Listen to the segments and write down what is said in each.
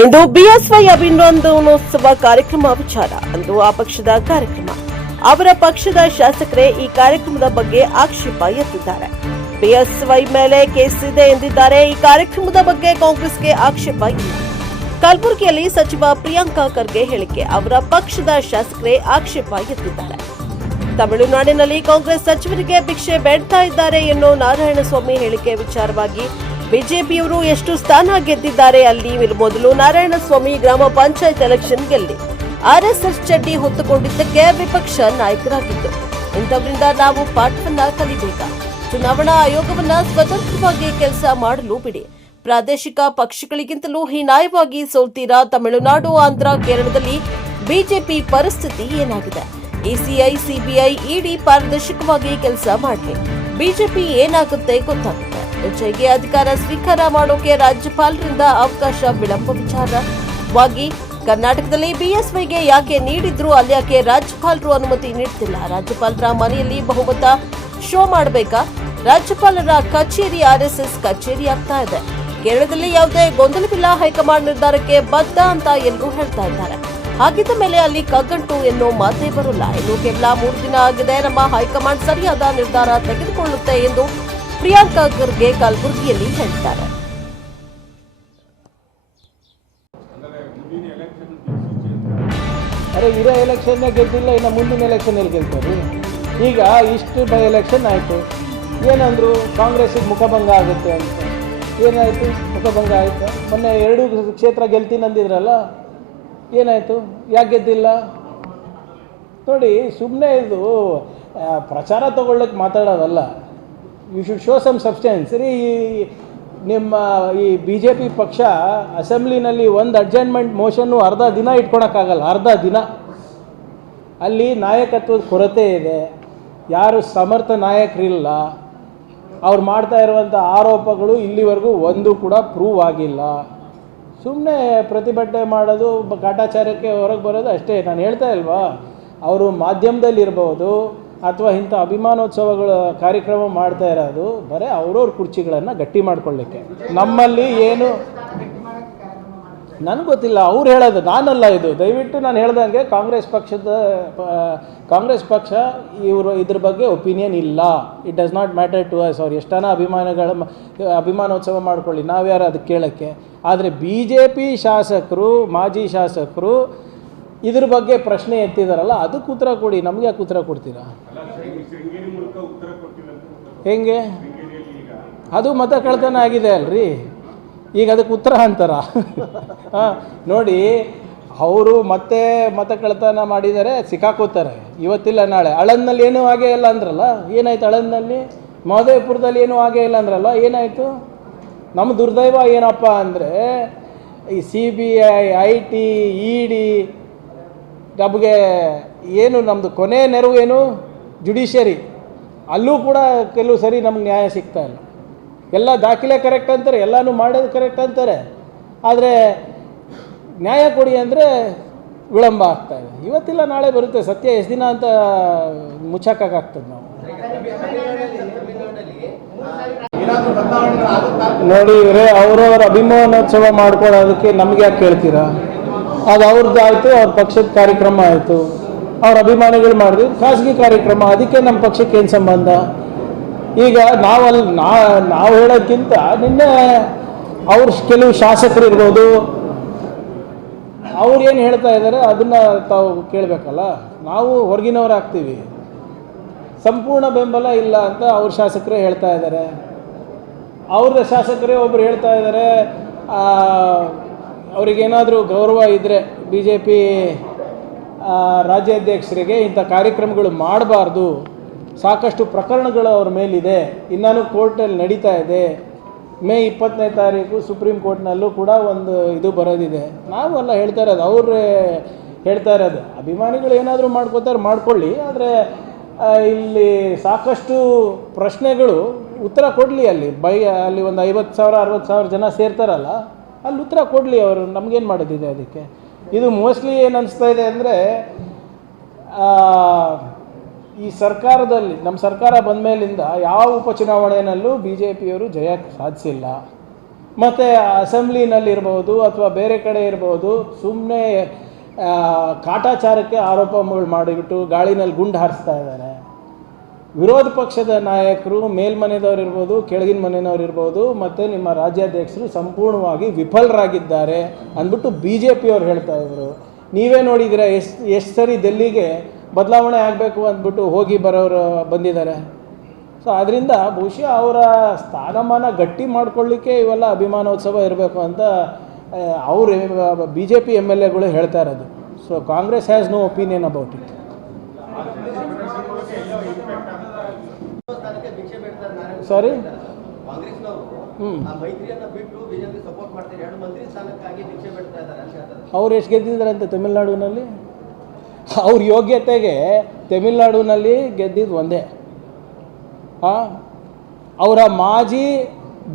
ಇಂದು BSY ಅಭಿನಂದನೋತ್ಸವ ಕಾರ್ಯಕ್ರಮ ವಿಚಾರ. ಅಂದು ಆ ಪಕ್ಷದ ಕಾರ್ಯಕ್ರಮ. ಅವರ ಪಕ್ಷದ ಶಾಸಕರೇ ಈ ಕಾರ್ಯಕ್ರಮದ ಬಗ್ಗೆ ಆಕ್ಷೇಪ ಎತ್ತಿದ್ದಾರೆ. ಬಿಎಸ್ವೈ ಮೇಲೆ ಕೇಸ್ ಇದೆ ಎಂದಿದ್ದಾರೆ. ಈ ಕಾರ್ಯಕ್ರಮದ ಬಗ್ಗೆ ಕಾಂಗ್ರೆಸ್ಗೆ ಆಕ್ಷೇಪ ಇಲ್ಲ. ಕಲಬುರಗಿಯಲ್ಲಿ ಸಚಿವ ಪ್ರಿಯಾಂಕ ಖರ್ಗೆ ಹೇಳಿಕೆ. ಅವರ ಪಕ್ಷದ ಶಾಸಕರೇ ಆಕ್ಷೇಪ ಎತ್ತಿದ್ದಾರೆ. ತಮಿಳುನಾಡಿನಲ್ಲಿ ಕಾಂಗ್ರೆಸ್ ಸಚಿವರಿಗೆ ಭಿಕ್ಷೆ ಬೇಡ್ತಾ ಇದ್ದಾರೆ ಎನ್ನೋ ನಾರಾಯಣಸ್ವಾಮಿ ಹೇಳಿಕೆ ವಿಚಾರವಾಗಿ ಬಿಜೆಪಿಯವರು ಎಷ್ಟು ಸ್ಥಾನ ಗೆದ್ದಿದ್ದಾರೆ ಅಲ್ಲಿ ಮೊದಲು ನಾರಾಯಣಸ್ವಾಮಿ ಗ್ರಾಮ ಪಂಚಾಯತ್ ಎಲೆಕ್ಷನ್ ಗೆಲ್ಲಿ ಆರ್ಎಸ್ಎಸ್ ಚಡ್ಡಿ ಹೊತ್ತುಕೊಂಡಿದ್ದಕ್ಕೆ ವಿಪಕ್ಷ ನಾಯಕರಾಗಿದ್ದು, ಇಂಥವರಿಂದ ನಾವು ಪಾಠವನ್ನ ಕಲಿಬೇಕಾ? ಚುನಾವಣಾ ಆಯೋಗವನ್ನ ಸ್ವತಂತ್ರವಾಗಿ ಕೆಲಸ ಮಾಡಲು ಬಿಡಿ. ಪ್ರಾದೇಶಿಕ ಪಕ್ಷಗಳಿಗಿಂತಲೂ ಹೀನಾಯವಾಗಿ ಸೋಲ್ತೀರಾ. ತಮಿಳುನಾಡು, ಆಂಧ್ರ, ಕೇರಳದಲ್ಲಿ ಬಿಜೆಪಿ ಪರಿಸ್ಥಿತಿ ಏನಾಗಿದೆ? ಇಸಿಐ, ಸಿಬಿಐ, ಇಡಿ ಪಾರದರ್ಶಕವಾಗಿ ಕೆಲಸ ಮಾಡಲಿ. ಬಿಜೆಪಿ ಏನಾಗುತ್ತೆ ಗೊತ್ತಾಗುತ್ತೆ. ಜೈಗೆ ಅಧಿಕಾರ ಸ್ವೀಕಾರ ಮಾಡೋಕೆ ರಾಜ್ಯಪಾಲರಿಂದ ಅವಕಾಶ ವಿಳಂಬ ವಿಚಾರವಾಗಿ ಕರ್ನಾಟಕದಲ್ಲಿ ಬಿಎಸ್ವೈಗೆ ಯಾಕೆ ನೀಡಿದ್ರು, ಅಲ್ಲಿ ಯಾಕೆ ರಾಜ್ಯಪಾಲರು ಅನುಮತಿ ನೀಡ್ತಿಲ್ಲ? ರಾಜ್ಯಪಾಲರ ಮನೆಯಲ್ಲಿ ಬಹುಮತ ಶೋ ಮಾಡಬೇಕಾ? ರಾಜ್ಯಪಾಲರ ಕಚೇರಿ ಆರ್ಎಸ್ಎಸ್ ಕಚೇರಿ ಆಗ್ತಾ ಇದೆ. ಕೇರಳದಲ್ಲಿ ಯಾವುದೇ ಗೊಂದಲವಿಲ್ಲ, ಹೈಕಮಾಂಡ್ ನಿರ್ಧಾರಕ್ಕೆ ಬದ್ಧ ಅಂತ ಎಲ್ಲರೂ ಹೇಳ್ತಾ ಇದ್ದಾರೆ. ಹಾಗಿದ್ದ ಮೇಲೆ ಅಲ್ಲಿ ಕಗ್ಗಂಟು ಎನ್ನೋ ಮಾತೇ ಬರೋಲ್ಲ. ಇನ್ನು ಕೇವಲ 3 ದಿನ ಆಗಿದೆ, ನಮ್ಮ ಹೈಕಮಾಂಡ್ ಸರಿಯಾದ ನಿರ್ಧಾರ ತೆಗೆದುಕೊಳ್ಳುತ್ತೆ ಎಂದು ಪ್ರಿಯಾಂಕ ಖರ್ಗೆ ಕಲಬುರಗಿಯಲ್ಲಿ ಹೇಳ್ತಾರೆ. ಅರೆ, ಇರೋ ಎಲೆಕ್ಷನ್ ಗೆದ್ದಿಲ್ಲ, ಇನ್ನು ಮುಂದಿನ ಎಲೆಕ್ಷನ್ ಎಲ್ಲಿ ಗೆಲ್ತಾರೆ? ಈಗ ಇಷ್ಟು ಬೈ ಎಲೆಕ್ಷನ್ ಆಯಿತು, ಏನಂದ್ರು ಕಾಂಗ್ರೆಸ್ಸಿಗೆ ಮುಖಭಂಗ ಆಗುತ್ತೆ ಅಂತ. ಏನಾಯಿತು? ಮುಖಭಂಗ ಆಯಿತು. ಮೊನ್ನೆ 2 ಕ್ಷೇತ್ರ ಗೆಲ್ತೀನಿ ಅಂದಿದ್ರಲ್ಲ, ಏನಾಯಿತು? ಯಾಕೆ ಗೆದ್ದಿಲ್ಲ? ನೋಡಿ, ಸುಮ್ಮನೆ ಇದು ಪ್ರಚಾರ ತೊಗೊಳ್ಳೋಕ್ಕೆ ಮಾತಾಡೋದಲ್ಲ. You should show some substance. ಸರಿ, ನಿಮ್ಮ ಈ ಬಿ ಜೆ ಪಿ ಪಕ್ಷ ಅಸೆಂಬ್ಲಿನಲ್ಲಿ ಒಂದು ಅಡ್ಜರ್ನ್ಮೆಂಟ್ ಮೋಷನ್ನು ಅರ್ಧ ದಿನ ಇಟ್ಕೊಳಕ್ಕಾಗಲ್ಲ. ಅರ್ಧ ದಿನ ಅಲ್ಲಿ ನಾಯಕತ್ವದ ಕೊರತೆ ಇದೆ, ಯಾರು ಸಮರ್ಥ ನಾಯಕರಿಲ್ಲ. ಅವ್ರು ಮಾಡ್ತಾ ಇರುವಂಥ ಆರೋಪಗಳು ಇಲ್ಲಿವರೆಗೂ ಒಂದು ಕೂಡ ಪ್ರೂವ್ ಆಗಿಲ್ಲ. ಸುಮ್ಮನೆ ಪ್ರತಿಭಟನೆ ಮಾಡೋದು, ಕಾಟಾಚಾರಕ್ಕೆ ಹೊರಗೆ ಬರೋದು ಅಷ್ಟೇ. ನಾನು ಹೇಳ್ತಾ ಇಲ್ವಾ, ಅವರು ಮಾಧ್ಯಮದಲ್ಲಿರ್ಬೋದು ಅಥವಾ ಇಂಥ ಅಭಿಮಾನೋತ್ಸವಗಳ ಕಾರ್ಯಕ್ರಮ ಮಾಡ್ತಾ ಇರೋದು ಬರೀ ಅವ್ರವ್ರ ಕುರ್ಚಿಗಳನ್ನು ಗಟ್ಟಿ ಮಾಡ್ಕೊಳ್ಳಿಕ್ಕೆ. ನಮ್ಮಲ್ಲಿ ಏನು ನನಗೆ ಗೊತ್ತಿಲ್ಲ, ಅವ್ರು ಹೇಳೋದು, ನಾನಲ್ಲ ಇದು. ದಯವಿಟ್ಟು ನಾನು ಹೇಳ್ದಂಗೆ ಕಾಂಗ್ರೆಸ್ ಪಕ್ಷ ಇದ್ರ ಬಗ್ಗೆ ಒಪಿನಿಯನ್ ಇಲ್ಲ. It does not matter to us. ಅವ್ರು ಎಷ್ಟನ ಅಭಿಮಾನೋತ್ಸವ ಮಾಡ್ಕೊಳ್ಳಿ, ನಾವ್ಯಾರು ಅದಕ್ಕೆ ಕೇಳೋಕ್ಕೆ. ಆದರೆ ಬಿ ಜೆ ಪಿ ಶಾಸಕರು, ಮಾಜಿ ಶಾಸಕರು ಇದ್ರ ಬಗ್ಗೆ ಪ್ರಶ್ನೆ ಎತ್ತಿದಾರಲ್ಲ, ಅದಕ್ಕೆ ಉತ್ತರ ಕೊಡಿ. ನಮಗೆ ಯಾಕೆ ಉತ್ತರ ಕೊಡ್ತೀರಾ? ಹೆಂಗೆ? ಅದು ಮತ ಕಳ್ತನ ಆಗಿದೆ ಅಲ್ರಿ, ಈಗ ಅದಕ್ಕೆ ಉತ್ತರ ಅಂತಾರ? ನೋಡಿ, ಅವರು ಮತ್ತೆ ಮತ ಕಳ್ತನ ಮಾಡಿದ್ದಾರೆ, ಸಿಕ್ಕಾಕೋತಾರೆ ಇವತ್ತಿಲ್ಲ ನಾಳೆ. ಆಳಂದ್ನಲ್ಲಿ ಏನೂ ಆಗೇ ಇಲ್ಲ ಅಂದ್ರಲ್ಲ, ಏನಾಯ್ತು? ಆಳಂದ್ನಲ್ಲಿ, ಮಹದೇವಪುರದಲ್ಲಿ ಏನೂ ಆಗೇ ಇಲ್ಲ ಅಂದ್ರಲ್ಲ, ಏನಾಯಿತು? ನಮ್ಮ ದುರ್ದೈವ ಏನಪ್ಪ ಅಂದರೆ ಈ CBI, IT, ED ನಮಗೆ ಏನು ನಮ್ಮದು ಕೊನೆ ನೆರವು ಏನು? ಜುಡಿಷಿಯರಿ. ಅಲ್ಲೂ ಕೂಡ ಕೆಲವು ಸರಿ ನಮ್ಗೆ ನ್ಯಾಯ ಸಿಗ್ತಾ ಇಲ್ಲ. ಎಲ್ಲ ದಾಖಲೆ ಕರೆಕ್ಟ್ ಅಂತಾರೆ, ಎಲ್ಲನೂ ಮಾಡೋದು ಕರೆಕ್ಟ್ ಅಂತಾರೆ, ಆದರೆ ನ್ಯಾಯ ಕೊಡಿ ಅಂದರೆ ವಿಳಂಬ ಆಗ್ತಾಯಿದೆ. ಇವತ್ತಿಲ್ಲ ನಾಳೆ ಬರುತ್ತೆ. ಸತ್ಯ ಎಷ್ಟು ದಿನ ಅಂತ ಮುಚ್ಚಾಕಾಗ್ತದೆ ನಾವು. ನೋಡಿ ಇವರೇ, ಅವ್ರವ್ರ ಅಭಿಮಾನೋತ್ಸವ ಮಾಡ್ಕೊಳ್ಳೋದಕ್ಕೆ ನಮ್ಗೆ ಯಾಕೆ ಕೇಳ್ತೀರಾ? ಅದು ಅವ್ರದ್ದಾಯಿತು, ಅವ್ರ ಪಕ್ಷದ ಕಾರ್ಯಕ್ರಮ ಆಯಿತು, ಅವ್ರ ಅಭಿಮಾನಿಗಳು ಮಾಡಿದ್ರು, ಖಾಸಗಿ ಕಾರ್ಯಕ್ರಮ. ಅದಕ್ಕೆ ನಮ್ಮ ಪಕ್ಷಕ್ಕೆ ಏನು ಸಂಬಂಧ? ಈಗ ನಾವು ಹೇಳೋಕ್ಕಿಂತ ನಿನ್ನೆ ಅವ್ರ ಕೆಲವು ಶಾಸಕರು ಇರ್ಬೋದು, ಅವ್ರು ಏನು ಹೇಳ್ತಾ ಇದ್ದಾರೆ ಅದನ್ನು ತಾವು ಕೇಳಬೇಕಲ್ಲ. ನಾವು ಹೊರಗಿನವರಾಗ್ತೀವಿ. ಸಂಪೂರ್ಣ ಬೆಂಬಲ ಇಲ್ಲ ಅಂತ ಅವ್ರ ಶಾಸಕರೇ ಹೇಳ್ತಾ ಇದ್ದಾರೆ. ಅವ್ರ ಶಾಸಕರೇ ಒಬ್ಬರು ಹೇಳ್ತಾ ಇದ್ದಾರೆ, ಅವರಿಗೇನಾದರೂ ಗೌರವ ಇದ್ದರೆ BJP ರಾಜ್ಯಾಧ್ಯಕ್ಷರಿಗೆ ಇಂಥ ಕಾರ್ಯಕ್ರಮಗಳು ಮಾಡಬಾರ್ದು. ಸಾಕಷ್ಟು ಪ್ರಕರಣಗಳು ಅವ್ರ ಮೇಲಿದೆ, ಇನ್ನೂ ಕೋರ್ಟಲ್ಲಿ ನಡೀತಾ ಇದೆ. ಮೇ 20ನೇ ತಾರೀಕು ಸುಪ್ರೀಂ ಕೋರ್ಟ್ನಲ್ಲೂ ಕೂಡ ಒಂದು ಇದು ಬರೋದಿದೆ. ನಾವೆಲ್ಲ ಹೇಳ್ತಾ ಇರೋದು, ಅವ್ರೇ ಹೇಳ್ತಾ ಇರೋದು. ಅಭಿಮಾನಿಗಳು ಏನಾದರೂ ಮಾಡ್ಕೊಳ್ಳಿ, ಆದರೆ ಇಲ್ಲಿ ಸಾಕಷ್ಟು ಪ್ರಶ್ನೆಗಳು ಉತ್ತರ ಕೊಡಲಿ. ಅಲ್ಲಿ ಒಂದು 50,000 60,000 ಜನ ಸೇರ್ತಾರಲ್ಲ, ಅಲ್ಲಿ ಉತ್ತರ ಕೊಡಲಿ ಅವರು. ನಮಗೇನು ಮಾಡೋದಿದೆ ಅದಕ್ಕೆ? ಇದು ಮೋಸ್ಟ್ಲಿ ಏನು ಅನಿಸ್ತಾ ಇದೆ ಅಂದರೆ, ಈ ಸರ್ಕಾರದಲ್ಲಿ, ನಮ್ಮ ಸರ್ಕಾರ ಬಂದ ಮೇಲಿಂದ ಯಾವ ಉಪಚುನಾವಣೆಯಲ್ಲೂ BJPಯವರು ಜಯ ಸಾಧಿಸಿಲ್ಲ. ಮತ್ತು ಅಸೆಂಬ್ಲಿನಲ್ಲಿರ್ಬೋದು ಅಥವಾ ಬೇರೆ ಕಡೆ ಇರ್ಬೋದು ಸುಮ್ಮನೆ ಕಾಟಾಚಾರಕ್ಕೆ ಆರೋಪಗಳು ಮಾಡಿಬಿಟ್ಟು ಗಾಳಿನಲ್ಲಿ ಗುಂಡು ಹಾರಿಸ್ತಾ ಇದ್ದಾರೆ. ವಿರೋಧ ಪಕ್ಷದ ನಾಯಕರು ಮೇಲ್ಮನೆದವ್ರು ಇರ್ಬೋದು, ಕೆಳಗಿನ ಮನೆಯವ್ರು ಇರ್ಬೋದು, ಮತ್ತು ನಿಮ್ಮ ರಾಜ್ಯಾಧ್ಯಕ್ಷರು ಸಂಪೂರ್ಣವಾಗಿ ವಿಫಲರಾಗಿದ್ದಾರೆ ಅಂದ್ಬಿಟ್ಟು BJP ಅವ್ರು ಹೇಳ್ತಾ ಇದ್ರು. ನೀವೇ ನೋಡಿದರೆ ಎಷ್ಟು ಸರಿ ಡೆಲ್ಲಿಗೆ ಬದಲಾವಣೆ ಆಗಬೇಕು ಅಂದ್ಬಿಟ್ಟು ಹೋಗಿ ಬರೋರು ಬಂದಿದ್ದಾರೆ. ಸೊ ಅದರಿಂದ ಬಹುಶಃ ಅವರ ಸ್ಥಾನಮಾನ ಗಟ್ಟಿ ಮಾಡ್ಕೊಳ್ಳಿಕ್ಕೆ ಇವೆಲ್ಲ ಅಭಿಮಾನೋತ್ಸವ ಇರಬೇಕು ಅಂತ ಅವರು BJP MLAಗಳು ಹೇಳ್ತಾ ಇರೋದು. So Congress has no opinion about it. Sorry, ಅವ್ರು ಎಷ್ಟು ಗೆದ್ದಿದ್ದಾರೆ ಅಂತ ತಮಿಳ್ನಾಡಿನಲ್ಲಿ? ಅವ್ರ ಯೋಗ್ಯತೆಗೆ ತಮಿಳ್ನಾಡಿನಲ್ಲಿ ಗೆದ್ದಿದ್ದು ಒಂದೇ. ಅವರ ಮಾಜಿ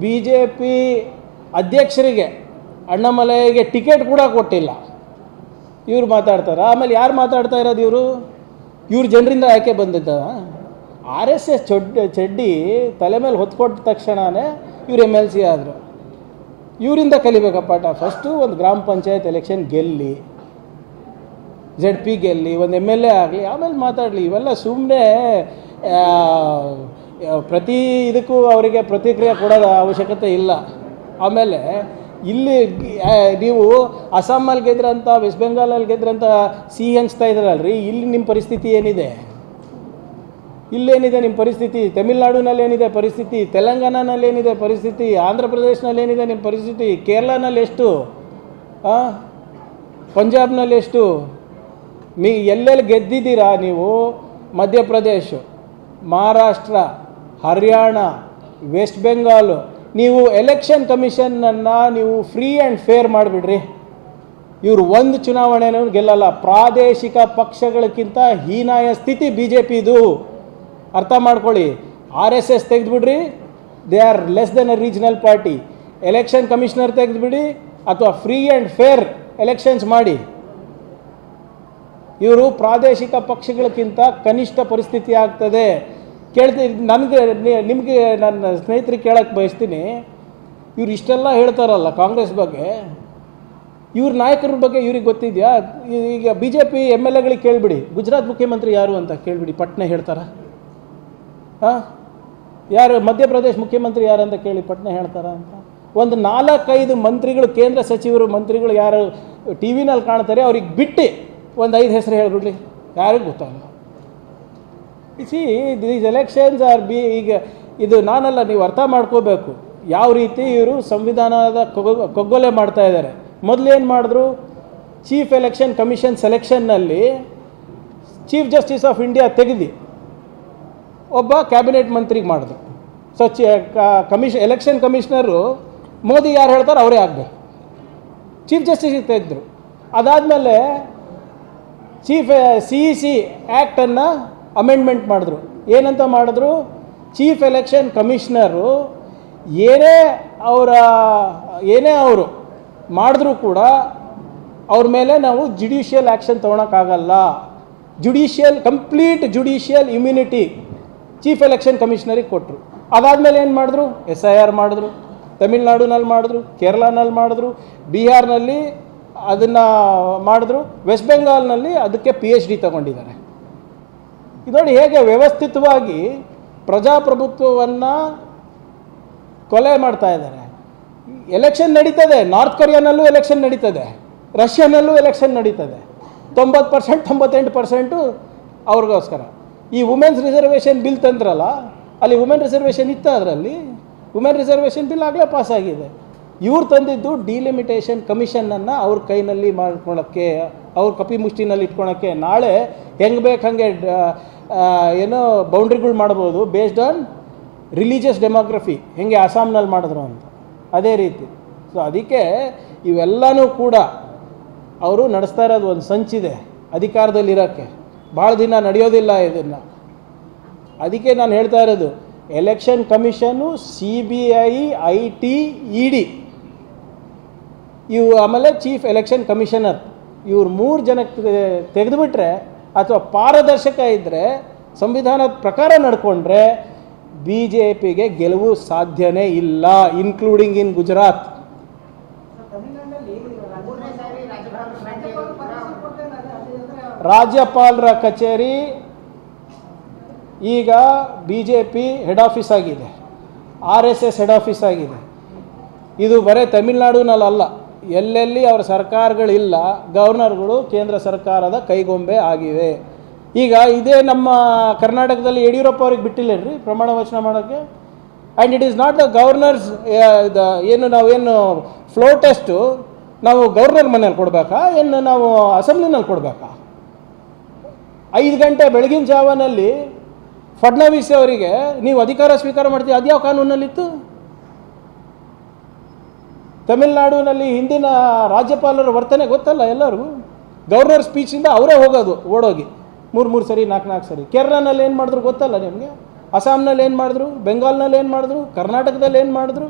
BJP ಅಧ್ಯಕ್ಷರಿಗೆ ಅಣ್ಣಾಮಲೈಗೆ ಟಿಕೆಟ್ ಕೂಡ ಕೊಟ್ಟಿಲ್ಲ. ಇವ್ರು ಮಾತಾಡ್ತಾರೆ. ಆಮೇಲೆ ಯಾರು ಮಾತಾಡ್ತಾ ಇರೋದು? ಇವ್ರು ಜನರಿಂದ ಆಯ್ಕೆ ಬಂದಿದ್ದ. RSS ಚಡ್ಡಿ ತಲೆ ಮೇಲೆ ಹೊತ್ಕೊಟ್ಟ ತಕ್ಷಣವೇ ಇವ್ರು MLC ಆದರು. ಇವರಿಂದ ಕಲಿಬೇಕಪ್ಪ ಪಾಠ. ಫಸ್ಟು ಒಂದು ಗ್ರಾಮ ಪಂಚಾಯತ್ ಎಲೆಕ್ಷನ್ ಗೆಲ್ಲಿ, ZP ಗೆಲ್ಲಿ, ಒಂದು MLA ಆಗಲಿ, ಆಮೇಲೆ ಮಾತಾಡಲಿ. ಇವೆಲ್ಲ ಸುಮ್ಮನೆ ಪ್ರತಿ ಇದಕ್ಕೂ ಅವರಿಗೆ ಪ್ರತಿಕ್ರಿಯೆ ಕೊಡೋದ ಅವಶ್ಯಕತೆ ಇಲ್ಲ. ಆಮೇಲೆ ಇಲ್ಲಿ ನೀವು ಅಸ್ಸಾಮಲ್ಲಿ ಗೆದ್ರಂತ, ವೆಸ್ಟ್ ಬೆಂಗಾಲಲ್ಲಿ ಗೆದ್ರಂತ ಸಿಹಿ ಹಂಚ್ತಾ ಇದ್ರಲ್ರಿ, ಇಲ್ಲಿ ನಿಮ್ಮ ಪರಿಸ್ಥಿತಿ ಏನಿದೆ? ಇಲ್ಲೇನಿದೆ ನಿಮ್ಮ ಪರಿಸ್ಥಿತಿ? ತಮಿಳ್ನಾಡಿನಲ್ಲಿ ಏನಿದೆ ಪರಿಸ್ಥಿತಿ? ತೆಲಂಗಾಣನಲ್ಲಿ ಏನಿದೆ ಪರಿಸ್ಥಿತಿ? ಆಂಧ್ರ ಪ್ರದೇಶನಲ್ಲಿ ಏನಿದೆ ನಿಮ್ಮ ಪರಿಸ್ಥಿತಿ? ಕೇರಳನಲ್ಲಿ ಎಷ್ಟು? ಪಂಜಾಬ್ನಲ್ಲಿ ಎಷ್ಟು? ಎಲ್ಲೆಲ್ಲಿ ಗೆದ್ದಿದ್ದೀರಾ ನೀವು? ಮಧ್ಯಪ್ರದೇಶ, ಮಹಾರಾಷ್ಟ್ರ, ಹರಿಯಾಣ, ವೆಸ್ಟ್ ಬೆಂಗಾಲು. ನೀವು ಎಲೆಕ್ಷನ್ ಕಮಿಷನನ್ನು ನೀವು ಫ್ರೀ ಆ್ಯಂಡ್ ಫೇರ್ ಮಾಡಿಬಿಡ್ರಿ. ಇವರು ಒಂದು ಚುನಾವಣೆನೂ ಗೆಲ್ಲಲ್ಲ. ಪ್ರಾದೇಶಿಕ ಪಕ್ಷಗಳಕ್ಕಿಂತ ಹೀನಾಯ ಸ್ಥಿತಿ BJPದು. ಅರ್ಥ ಮಾಡ್ಕೊಳ್ಳಿ. RSS ತೆಗೆದುಬಿಡ್ರಿ, they are less than a regional party. Election commissioner ತೆಗೆದುಬಿಡಿ ಅಥವಾ ಫ್ರೀ ಆ್ಯಂಡ್ ಫೇರ್ ಎಲೆಕ್ಷನ್ಸ್ ಮಾಡಿ. ಇವರು ಪ್ರಾದೇಶಿಕ ಪಕ್ಷಗಳಕ್ಕಿಂತ ಕನಿಷ್ಠ ಪರಿಸ್ಥಿತಿ ಆಗ್ತದೆ. ನಿಮಗೆ ನನ್ನ ಸ್ನೇಹಿತರಿಗೆ ಕೇಳಕ್ಕೆ ಬಯಸ್ತೀನಿ, ಇವ್ರು ಇಷ್ಟೆಲ್ಲ ಹೇಳ್ತಾರಲ್ಲ ಕಾಂಗ್ರೆಸ್ ಬಗ್ಗೆ, ಇವ್ರ ನಾಯಕರ ಬಗ್ಗೆ ಇವ್ರಿಗೆ ಗೊತ್ತಿದೆಯಾ? ಈಗ BJP MLAಗಳಿಗೆ ಕೇಳಿಬಿಡಿ, ಗುಜರಾತ್ ಮುಖ್ಯಮಂತ್ರಿ ಯಾರು ಅಂತ ಕೇಳಿಬಿಡಿ, ಪಟ್ನೆ ಹೇಳ್ತಾರ? ಯಾರು? ಮಧ್ಯಪ್ರದೇಶ ಮುಖ್ಯಮಂತ್ರಿ ಯಾರು ಅಂತ ಕೇಳಿ ಪಟ್ನೆ ಹೇಳ್ತಾರ ಅಂತ? ಒಂದು 4-5 ಮಂತ್ರಿಗಳು, ಕೇಂದ್ರ ಸಚಿವರು, ಮಂತ್ರಿಗಳು ಯಾರು TV ನಲ್ಲಿ ಕಾಣ್ತಾರೆ, ಅವ್ರಿಗೆ ಬಿಟ್ಟು ಒಂದು 5 ಹೆಸರು ಹೇಳ್ಬಿಡ್ಲಿ, ಯಾರಿಗೂ ಗೊತ್ತಾಗಲ್ಲ. ದೀಸ್ ಎಲೆಕ್ಷನ್ಸ್ ಈಗ ಇದು ನಾನಲ್ಲ, ನೀವು ಅರ್ಥ ಮಾಡ್ಕೋಬೇಕು ಯಾವ ರೀತಿ ಇವರು ಸಂವಿಧಾನದ ಕೊಗ್ಗೊಲೆ ಮಾಡ್ತಾ ಇದ್ದಾರೆ. ಮೊದಲೇನು ಮಾಡಿದ್ರು? ಚೀಫ್ ಎಲೆಕ್ಷನ್ ಕಮಿಷನ್ ಸೆಲೆಕ್ಷನ್ನಲ್ಲಿ ಚೀಫ್ ಜಸ್ಟಿಸ್ ಆಫ್ ಇಂಡಿಯಾ ತೆಗೆದು ಒಬ್ಬ ಕ್ಯಾಬಿನೆಟ್ ಮಂತ್ರಿಗೆ ಮಾಡಿದ್ರು. ಸೊ ಎಲೆಕ್ಷನ್ ಕಮಿಷನರು ಮೋದಿ ಯಾರು ಹೇಳ್ತಾರೆ ಅವರೇ ಆಗಬೇಕು. ಚೀಫ್ ಜಸ್ಟಿಸಿಗೆ ತೆಗೆದ್ರು. ಅದಾದಮೇಲೆ CEC ಆ್ಯಕ್ಟನ್ನು ಅಮೆಂಡ್ಮೆಂಟ್ ಮಾಡಿದ್ರು. ಏನಂತ ಮಾಡಿದ್ರು? ಚೀಫ್ ಎಲೆಕ್ಷನ್ ಕಮಿಷನರು ಏನೇ ಅವರು ಮಾಡಿದ್ರೂ ಕೂಡ ಅವ್ರ ಮೇಲೆ ನಾವು ಜುಡಿಷಿಯಲ್ ಆ್ಯಕ್ಷನ್ ತೊಗೊಳಕ್ಕಾಗಲ್ಲ. Complete judicial immunity chief election ಕಮಿಷನರಿಗೆ ಕೊಟ್ಟರು. ಅದಾದಮೇಲೆ ಏನು ಮಾಡಿದ್ರು? SIR ಮಾಡಿದ್ರು. ತಮಿಳ್ನಾಡಿನಲ್ಲಿ ಮಾಡಿದ್ರು, ಕೇರಳನಲ್ಲಿ ಮಾಡಿದ್ರು, ಬಿಹಾರ್ನಲ್ಲಿ ಅದನ್ನು ಮಾಡಿದ್ರು, ವೆಸ್ಟ್ ಬೆಂಗಾಲ್ನಲ್ಲಿ ಅದಕ್ಕೆ PhD ತಗೊಂಡಿದ್ದಾರೆ. ಇದು ನೋಡಿ ಹೇಗೆ ವ್ಯವಸ್ಥಿತವಾಗಿ ಪ್ರಜಾಪ್ರಭುತ್ವವನ್ನು ಕೊಲೆ ಮಾಡ್ತಾ ಇದ್ದಾರೆ. ಎಲೆಕ್ಷನ್ ನಡೀತದೆ, ನಾರ್ತ್ ಕೊರಿಯಾನಲ್ಲೂ ಎಲೆಕ್ಷನ್ ನಡೀತದೆ, ರಷ್ಯಾನಲ್ಲೂ ಎಲೆಕ್ಷನ್ ನಡೀತದೆ. 90%, 98% ಅವ್ರಿಗೋಸ್ಕರ. ಈ ವುಮೆನ್ಸ್ ರಿಸರ್ವೇಷನ್ ಬಿಲ್ ತಂದ್ರಲ್ಲ, ಅಲ್ಲಿ ವುಮೆನ್ ರಿಸರ್ವೇಷನ್ ಇತ್ತು. ಅದರಲ್ಲಿ ವುಮೆನ್ ರಿಸರ್ವೇಷನ್ ಬಿಲ್ ಆಗಲೇ ಪಾಸಾಗಿದೆ. ಇವ್ರು ತಂದಿದ್ದು ಡಿಲಿಮಿಟೇಷನ್ ಕಮಿಷನನ್ನು ಅವ್ರ ಕೈನಲ್ಲಿ ಮಾಡ್ಕೊಳ್ಳೋಕ್ಕೆ, ಅವ್ರ ಕಪಿ ಮುಷ್ಟಿನಲ್ಲಿ ಇಟ್ಕೊಳಕ್ಕೆ. ನಾಳೆ ಹೆಂಗೆ ಬೇಕು ಹಾಗೆ ಏನೋ ಬೌಂಡ್ರಿಗಳು ಮಾಡ್ಬೋದು ಬೇಸ್ಡ್ ಆನ್ ರಿಲಿಜಿಯಸ್ ಡೆಮೋಗ್ರಫಿ, ಹೆಂಗೆ ಅಸ್ಸಾಂನಲ್ಲಿ ಮಾಡಿದ್ರು ಅಂತ ಅದೇ ರೀತಿ. ಸೊ ಅದಕ್ಕೆ ಇವೆಲ್ಲನೂ ಕೂಡ ಅವರು ನಡೆಸ್ತಾ ಇರೋದು ಒಂದು ಸಂಚಿದೆ ಅಧಿಕಾರದಲ್ಲಿರೋಕ್ಕೆ. ಭಾಳ ದಿನ ನಡೆಯೋದಿಲ್ಲ ಇದನ್ನು. ಅದಕ್ಕೆ ನಾನು ಹೇಳ್ತಾ ಇರೋದು, election commission, CBI, IT, ED ಇವು, ಆಮೇಲೆ ಚೀಫ್ ಎಲೆಕ್ಷನ್ ಕಮಿಷನರ್, ಇವ್ರು 3 ಜನಕ್ಕೆ ತೆಗೆದುಬಿಟ್ರೆ ಅಥವಾ ಪಾರದರ್ಶಕ ಇದ್ದರೆ, ಸಂವಿಧಾನದ ಪ್ರಕಾರ ನಡ್ಕೊಂಡ್ರೆ BJPಗೆ ಗೆಲುವು ಸಾಧ್ಯನೇ ಇಲ್ಲ, ಇನ್ಕ್ಲೂಡಿಂಗ್ ಇನ್ ಗುಜರಾತ್. ರಾಜ್ಯಪಾಲರ ಕಚೇರಿ ಈಗ BJP ಹೆಡ್ ಆಫೀಸ್ ಆಗಿದೆ, RSS ಹೆಡ್ ಆಫೀಸ್ ಆಗಿದೆ. ಇದು ಬರೀ ತಮಿಳುನಾಡಿನಲ್ಲ, ಎಲ್ಲೆಲ್ಲಿ ಅವರ ಸರ್ಕಾರಗಳಿಲ್ಲ ಗವರ್ನರ್ಗಳು ಕೇಂದ್ರ ಸರ್ಕಾರದ ಕೈಗೊಂಬೆ ಆಗಿವೆ. ಈಗ ಇದೇ ನಮ್ಮ ಕರ್ನಾಟಕದಲ್ಲಿ ಯಡಿಯೂರಪ್ಪ ಅವ್ರಿಗೆ ಬಿಟ್ಟಿಲ್ಲೇನ್ರಿ ಪ್ರಮಾಣ ವಚನ ಮಾಡೋಕ್ಕೆ? And it is not the governors ನಾವೇನು ಫ್ಲೋ ಟೆಸ್ಟು ನಾವು ಗವರ್ನರ್ ಮನೇಲಿ ಕೊಡಬೇಕಾ, ಏನು ನಾವು ಅಸೆಂಬ್ಲಿನಲ್ಲಿ ಕೊಡಬೇಕಾ? 5 ಗಂಟೆ ಬೆಳಗಿನ ಜಾವನಲ್ಲಿ ಫಡ್ನವೀಸ್ ಅವರಿಗೆ ನೀವು ಅಧಿಕಾರ ಸ್ವೀಕಾರ ಮಾಡ್ತೀವಿ, ಅದ್ಯಾವ ಕಾನೂನಲ್ಲಿತ್ತು? ತಮಿಳುನಾಡಿನಲ್ಲಿ ಹಿಂದಿನ ರಾಜ್ಯಪಾಲರ ವರ್ತನೆ ಗೊತ್ತಲ್ಲ ಎಲ್ಲರಿಗೂ. ಗವರ್ನರ್ ಸ್ಪೀಚಿಂದ ಅವರೇ ಹೋಗೋದು ಓಡೋಗಿ 3 ಸರಿ 4 ಸರಿ. ಕೇರಳನಲ್ಲಿ ಏನು ಮಾಡಿದ್ರು ಗೊತ್ತಲ್ಲ ನಿಮಗೆ? ಅಸ್ಸಾಂನಲ್ಲಿ ಏನು ಮಾಡಿದ್ರು, ಬೆಂಗಾಲ್ನಲ್ಲಿ ಏನು ಮಾಡಿದ್ರು, ಕರ್ನಾಟಕದಲ್ಲಿ ಏನು ಮಾಡಿದ್ರು?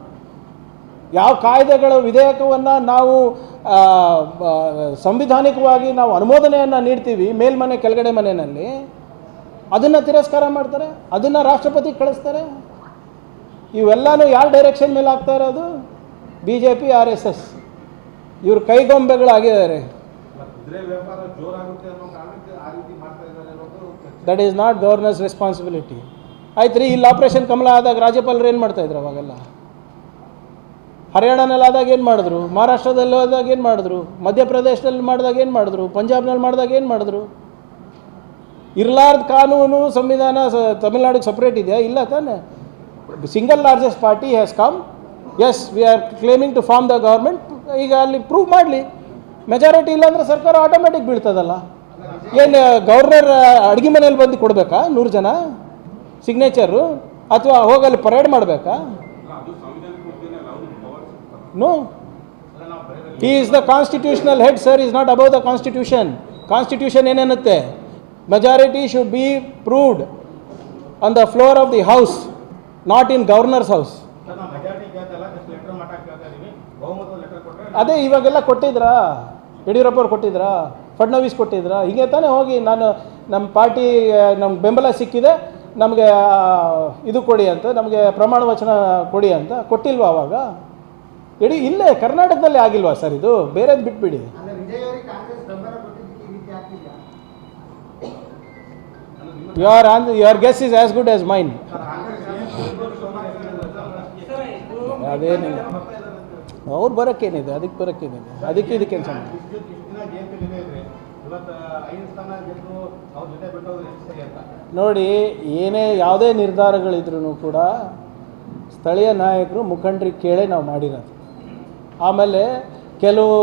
ಯಾವ ಕಾಯ್ದೆಗಳ ವಿಧೇಯಕವನ್ನು ನಾವು ಸಂವಿಧಾನಿಕವಾಗಿ ನಾವು ಅನುಮೋದನೆಯನ್ನು ನೀಡ್ತೀವಿ ಮೇಲ್ಮನೆ ಕೆಳಗಡೆ ಮನೆಯಲ್ಲಿ, ಅದನ್ನು ತಿರಸ್ಕಾರ ಮಾಡ್ತಾರೆ, ಅದನ್ನು ರಾಷ್ಟ್ರಪತಿ ಕಳಿಸ್ತಾರೆ. ಇವೆಲ್ಲನೂ ಯಾರ ಡೈರೆಕ್ಷನ್ ಮೇಲೆ ಆಗ್ತಾ ಇರೋದು? BJP RSS ಇವ್ರ ಕೈಗೊಂಬೆಗಳಾಗಿದ್ದಾರೆ. That is not governors responsibility. ಆಯ್ತು ರೀ, ಇಲ್ಲಿ ಆಪರೇಷನ್ ಕಮಲ ಆದಾಗ ರಾಜ್ಯಪಾಲರು ಏನು ಮಾಡ್ತಾಯಿದ್ರು ಅವಾಗೆಲ್ಲ? ಹರಿಯಾಣನಲ್ಲಿ ಆದಾಗ ಏನು ಮಾಡಿದ್ರು, ಮಹಾರಾಷ್ಟ್ರದಲ್ಲಿ ಹೋದಾಗ ಏನು ಮಾಡಿದ್ರು, ಮಧ್ಯಪ್ರದೇಶದಲ್ಲಿ ಮಾಡಿದಾಗ ಏನು ಮಾಡಿದ್ರು, ಪಂಜಾಬ್ನಲ್ಲಿ ಮಾಡಿದಾಗ ಏನು ಮಾಡಿದ್ರು? ಇರಲಾರ್ದ ಕಾನೂನು ಸಂವಿಧಾನ ತಮಿಳ್ನಾಡಿಗೆ ಸಪ್ರೇಟ್ ಇದೆಯಾ? ಇಲ್ಲ ತಾನೆ. Single largest party has come, as we are claiming to form the government. ಈಗ ಅಲ್ಲಿ ಪ್ರೂವ್ ಮಾಡಲಿ. ಮೆಜಾರಿಟಿ ಇಲ್ಲಾಂದರೆ ಸರ್ಕಾರ ಆಟೋಮೆಟಿಕ್ ಬೀಳ್ತದಲ್ಲ. ಏನು ಗವರ್ನರ್ ಅಡುಗೆ ಮನೇಲಿ ಬಂದು ಕೊಡಬೇಕಾ 100 ಜನ ಸಿಗ್ನೇಚರು, ಅಥವಾ ಹೋಗಲ್ಲಿ ಪರೇಡ್ ಮಾಡಬೇಕಾ? No, he is the constitutional head sir, is not above the constitution. Constitution ಏನೇನುತ್ತೆ? majority should be proved on the floor of the house, not in governor's house. ಅದೇ ಇವಾಗೆಲ್ಲ ಕೊಟ್ಟಿದ್ರಾ? ಯಡಿಯೂರಪ್ಪ ಅವ್ರು ಕೊಟ್ಟಿದ್ರಾ? ಫಡ್ನವೀಸ್ ಕೊಟ್ಟಿದ್ರಾ? ಹೀಗೆ ತಾನೇ ಹೋಗಿ ನಾನು ನಮ್ಮ ಪಾರ್ಟಿ ನಮ್ಗೆ ಬೆಂಬಲ ಸಿಕ್ಕಿದೆ, ನಮಗೆ ಇದು ಕೊಡಿ ಅಂತ, ನಮಗೆ ಪ್ರಮಾಣ ವಚನ ಕೊಡಿ ಅಂತ ಕೊಟ್ಟಿಲ್ವಾ ಅವಾಗ? ಇಲ್ಲೇ ಕರ್ನಾಟಕದಲ್ಲಿ ಆಗಿಲ್ವಾ ಸರ್ ಇದು? ಬೇರೆದು ಬಿಟ್ಬಿಡಿ. Your guess is as good as mine. ಅದೇನಿಲ್ಲ, ಅವ್ರು ಬರೋಕ್ಕೇನಿದೆ, ಅದಕ್ಕೆ ಬರೋಕ್ಕೇನಿದೆ, ಅದಕ್ಕೆ ಇದಕ್ಕೆ ಕೆಲಸ ಮಾಡಿ. ನೋಡಿ, ಏನೇ ಯಾವುದೇ ನಿರ್ಧಾರಗಳಿದ್ರೂ ಕೂಡ ಸ್ಥಳೀಯ ನಾಯಕರು ಮುಖಂಡರಿಗೆ ಕೇಳೇ ನಾವು ಮಾಡಿರೋದು. ಆಮೇಲೆ ಕೆಲವು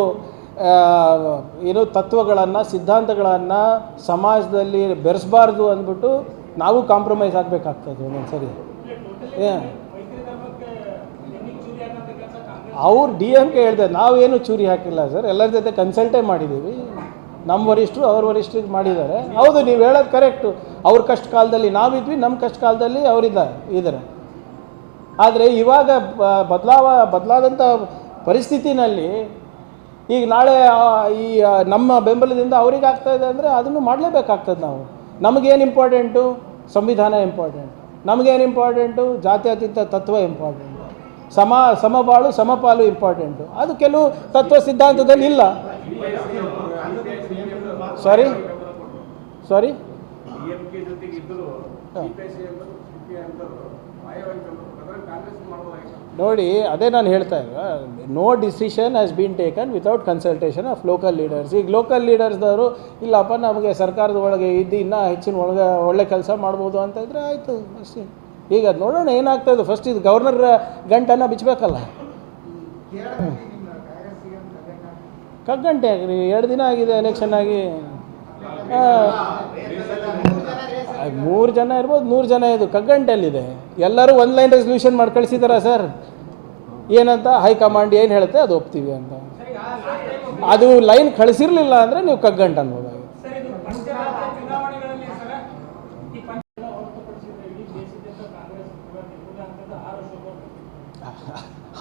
ಏನು ತತ್ವಗಳನ್ನು ಸಿದ್ಧಾಂತಗಳನ್ನು ಸಮಾಜದಲ್ಲಿ ಬೆರೆಸಬಾರ್ದು ಅಂದ್ಬಿಟ್ಟು ನಾವು ಕಾಂಪ್ರಮೈಸ್ ಆಗಬೇಕಾಗ್ತದೆ ಒಂದೊಂದು ಸರಿ. ಅವ್ರು DMK ಹೇಳಿದೆ, ನಾವೇನು ಚೂರಿ ಹಾಕಿಲ್ಲ ಸರ್, ಎಲ್ಲರ ಜೊತೆ ಕನ್ಸಲ್ಟೇ ಮಾಡಿದ್ದೀವಿ. ನಮ್ಮ ವರಿಷ್ಠರು ಅವ್ರ ವರಿಷ್ಠರಿಗೆ ಮಾಡಿದ್ದಾರೆ. ಹೌದು, ನೀವು ಹೇಳೋದು ಕರೆಕ್ಟು. ಅವ್ರ ಕಷ್ಟ ಕಾಲದಲ್ಲಿ ನಾವಿದ್ವಿ, ನಮ್ಮ ಕಷ್ಟ ಕಾಲದಲ್ಲಿ ಅವರಿದ್ದಾರೆ. ಆದರೆ ಇವಾಗ ಬದಲಾದಂಥ ಪರಿಸ್ಥಿತಿನಲ್ಲಿ ಈಗ ನಾಳೆ ಈ ನಮ್ಮ ಬೆಂಬಲದಿಂದ ಅವ್ರಿಗೆ ಆಗ್ತಾಯಿದೆ ಅಂದರೆ ಅದನ್ನು ಮಾಡಲೇಬೇಕಾಗ್ತದೆ. ನಮಗೇನು ಇಂಪಾರ್ಟೆಂಟು? ಸಂವಿಧಾನ ಇಂಪಾರ್ಟೆಂಟ್. ನಮಗೇನು ಇಂಪಾರ್ಟೆಂಟು? ಜಾತ್ಯತೀತ ತತ್ವ ಇಂಪಾರ್ಟೆಂಟು. ಸಮಬಾಳು ಸಮಪಾಲು ಇಂಪಾರ್ಟೆಂಟು. ಅದು ಕೆಲವು ತತ್ವ ಸಿದ್ಧಾಂತದಲ್ಲಿ ಇಲ್ಲ. ಸಾರಿ ನೋಡಿ, ಅದೇ ನಾನು ಹೇಳ್ತಾ ಇದ್ದೆ, no decision has been taken without consultation of local leaders. ಈಗ ಲೋಕಲ್ ಲೀಡರ್ಸ್ದವರು ಇಲ್ಲಪ್ಪ ನಮಗೆ ಸರ್ಕಾರದ ಒಳಗೆ ಇದ್ದು ಇನ್ನೂ ಹೆಚ್ಚಿನ ಒಳ್ಳೆ ಕೆಲಸ ಮಾಡ್ಬೋದು ಅಂತ ಇದ್ದರೆ ಆಯಿತು ಅಷ್ಟೇ. ಈಗ ಅದು ನೋಡೋಣ ಏನಾಗ್ತಾಯಿದೆ. ಫಸ್ಟ್ ಇದು ಗವರ್ನರ್ ಗಂಟನ್ನು ಬಿಚ್ಚಬೇಕಲ್ಲ. ಕಗ್ಗಂಟೆ ಆಗ್ರಿ, 2 ದಿನ ಆಗಿದೆ ಎಲೆಕ್ಷನ್ ಆಗಿ. 3 ಜನ ಇರ್ಬೋದು, 100 ಜನ ಇದು ಕಗ್ಗಂಟೆಯಲ್ಲಿದೆ. ಎಲ್ಲರೂ ಒಂದು ಲೈನ್ ರೆಸಲ್ಯೂಷನ್ ಮಾಡಿ ಕಳಿಸಿದಾರ ಸರ್. ಏನಂತ ಹೈಕಮಾಂಡ್ ಏನು ಹೇಳುತ್ತೆ ಅದು ಒಪ್ತೀವಿ ಅಂತ. ಅದು ಲೈನ್ ಕಳಿಸಿರ್ಲಿಲ್ಲ ಅಂದರೆ ನೀವು ಕಗ್ಗಂಟು ಅನ್ಬೋದು.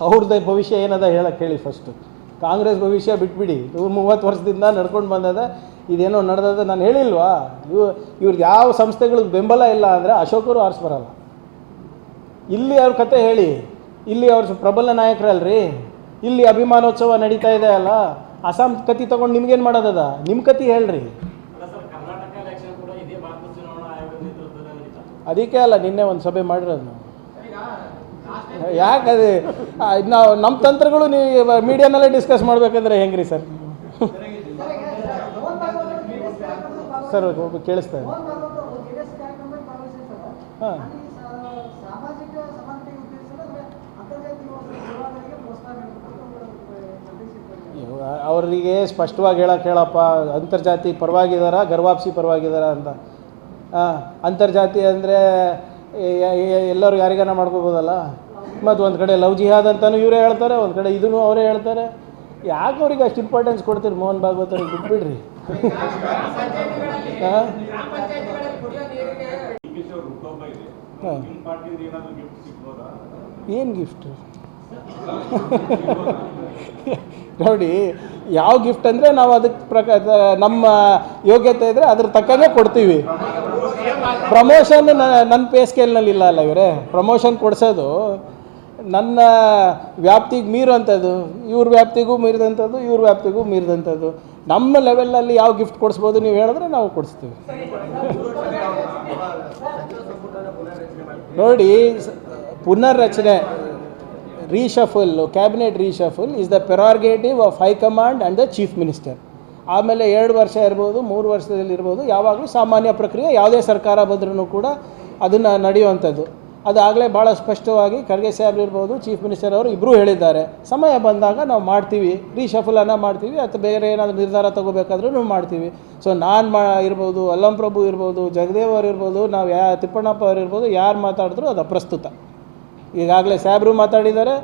ಅವ್ರದ್ದು ಭವಿಷ್ಯ ಏನದ ಹೇಳಕ್ಕೆ ಹೇಳಿ ಫಸ್ಟು. ಕಾಂಗ್ರೆಸ್ ಭವಿಷ್ಯ ಬಿಟ್ಬಿಡಿ. 30 ವರ್ಷದಿಂದ ನಡ್ಕೊಂಡು ಬಂದದ, ಇದೇನೋ ನಡೆದದ. ನಾನು ಹೇಳಿಲ್ವಾ, ಇವ್ರದ್ದು ಯಾವ ಸಂಸ್ಥೆಗಳಿಗೆ ಬೆಂಬಲ ಇಲ್ಲ ಅಂದರೆ ಅಶೋಕರು ಆರಿಸಿ ಬರಲ್ಲ. ಇಲ್ಲಿ ಅವ್ರ ಕತೆ ಹೇಳಿ, ಇಲ್ಲಿ ಅವ್ರ ಪ್ರಬಲ ನಾಯಕರಲ್ರಿ. ಇಲ್ಲಿ ಅಭಿಮಾನೋತ್ಸವ ನಡೀತಾ ಇದೆ ಅಲ್ಲ, ಅಸ್ಸಾಂ ಕತಿ ತೊಗೊಂಡು ನಿಮ್ಗೇನು ಮಾಡೋದದ? ನಿಮ್ಮ ಕತಿ ಹೇಳ್ರಿ. ಅದಕ್ಕೆ ಅಲ್ಲ ನಿನ್ನೆ ಒಂದು ಸಭೆ ಮಾಡಿರೋದು ನಾವು. ಯಾಕದೆ ನಾವು ನಮ್ಮ ತಂತ್ರಗಳು ನೀವು ಮೀಡಿಯಾನಲ್ಲೇ ಡಿಸ್ಕಸ್ ಮಾಡಬೇಕಂದ್ರೆ ಹೆಂಗ್ರಿ ಸರ್? ಸರ್ ಕೇಳಿಸ್ತಾ ಇದೆ. ಹಾಂ, ಅವರಿಗೆ ಸ್ಪಷ್ಟವಾಗಿ ಹೇಳಪ್ಪ, ಅಂತರ್ಜಾತಿ ಪರವಾಗಿದ್ದಾರ ಗರ್ವಾಪ್ಸಿ ಪರವಾಗಿದ್ದಾರ ಅಂತ. ಅಂತರ್ಜಾತಿ ಅಂದರೆ ಎಲ್ಲರೂ ಯಾರಿಗಾನ ಮಾಡ್ಕೋಬೋದಲ್ಲ. ಮತ್ತು ಒಂದು ಕಡೆ ಲವ್ ಜಿಹಾದ್ ಅಂತಲೂ ಇವರೇ ಹೇಳ್ತಾರೆ, ಒಂದು ಕಡೆ ಇದನ್ನು ಅವರೇ ಹೇಳ್ತಾರೆ. ಯಾಕೆ ಅವ್ರಿಗೆ ಅಷ್ಟು ಇಂಪಾರ್ಟೆನ್ಸ್ ಕೊಡ್ತೀರಿ ಮೋಹನ್ ಭಾಗವತ್ ಅವ್ರಿಗೆ? ಬಿಟ್ಬಿಡ್ರಿ. ಹಾಂ, ಏನು ಗಿಫ್ಟ್ ನೋಡಿ, ಯಾವ ಗಿಫ್ಟ್ ಅಂದರೆ ನಾವು ಅದಕ್ಕೆ ನಮ್ಮ ಯೋಗ್ಯತೆ ಇದ್ದರೆ ಅದ್ರ ತಕ್ಕಂಗೆ ಕೊಡ್ತೀವಿ. ಪ್ರಮೋಷನ್ ನನ್ನ ಪೇ ಸ್ಕೇಲ್ನಲ್ಲಿ ಇಲ್ಲ ಅಲ್ಲ ಇವರೇ. ಪ್ರಮೋಷನ್ ಕೊಡಿಸೋದು ನನ್ನ ವ್ಯಾಪ್ತಿಗೆ ಮೀರುವಂಥದ್ದು, ಇವ್ರ ವ್ಯಾಪ್ತಿಗೂ ಮೀರಿದಂಥದ್ದು, ಇವ್ರ ವ್ಯಾಪ್ತಿಗೂ ಮೀರಿದಂಥದ್ದು. ನಮ್ಮ ಲೆವೆಲಲ್ಲಿ ಯಾವ ಗಿಫ್ಟ್ ಕೊಡಿಸ್ಬೋದು ನೀವು ಹೇಳಿದ್ರೆ ನಾವು ಕೊಡಿಸ್ತೀವಿ. ನೋಡಿ, ಪುನರ್ರಚನೆ reshuffle, cabinet reshuffle is the prerogative of high command and the chief minister. ಆಮೇಲೆ 2 ವರ್ಷ ಇರ್ಬೋದು, 3 ವರ್ಷದಲ್ಲಿ ಇರ್ಬೋದು, ಯಾವಾಗಲೂ ಸಾಮಾನ್ಯ ಪ್ರಕ್ರಿಯೆ. ಯಾವುದೇ ಸರ್ಕಾರ ಬಂದ್ರೂ ಕೂಡ ಅದನ್ನು ನಡೆಯುವಂಥದ್ದು. ಅದಾಗಲೇ ಭಾಳ ಸ್ಪಷ್ಟವಾಗಿ ಖರ್ಗೆ ಸಾಹೇಬ್ರು ಇರ್ಬೋದು, ಚೀಫ್ ಮಿನಿಸ್ಟರ್ ಅವರು ಇಬ್ಬರೂ ಹೇಳಿದ್ದಾರೆ. ಸಮಯ ಬಂದಾಗ ನಾವು ಮಾಡ್ತೀವಿ, ರೀಶಫಲನ್ನು ಮಾಡ್ತೀವಿ, ಅಥವಾ ಬೇರೆ ಏನಾದರೂ ನಿರ್ಧಾರ ತೊಗೋಬೇಕಾದ್ರೂ ಮಾಡ್ತೀವಿ. ಸೊ ನಾನು ಇರ್ಬೋದು, ಅಲ್ಲಂ ಪ್ರಭು ಇರ್ಬೋದು, ಜಗದೇವ್ ಅವರು ಇರ್ಬೋದು, ನಾವು ತಿಪ್ಪಣ್ಣಪ್ಪ ಅವರು ಇರ್ಬೋದು, ಯಾರು ಮಾತಾಡಿದ್ರು ಅದು ಅಪ್ರಸ್ತುತ. ಈಗಾಗಲೇ ಸಾಹೇಬರು ಮಾತಾಡಿದ್ದಾರೆ,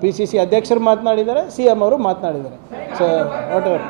PCC ಅಧ್ಯಕ್ಷರು ಮಾತನಾಡಿದ್ದಾರೆ, CM ಅವರು ಮಾತನಾಡಿದ್ದಾರೆ. So what ever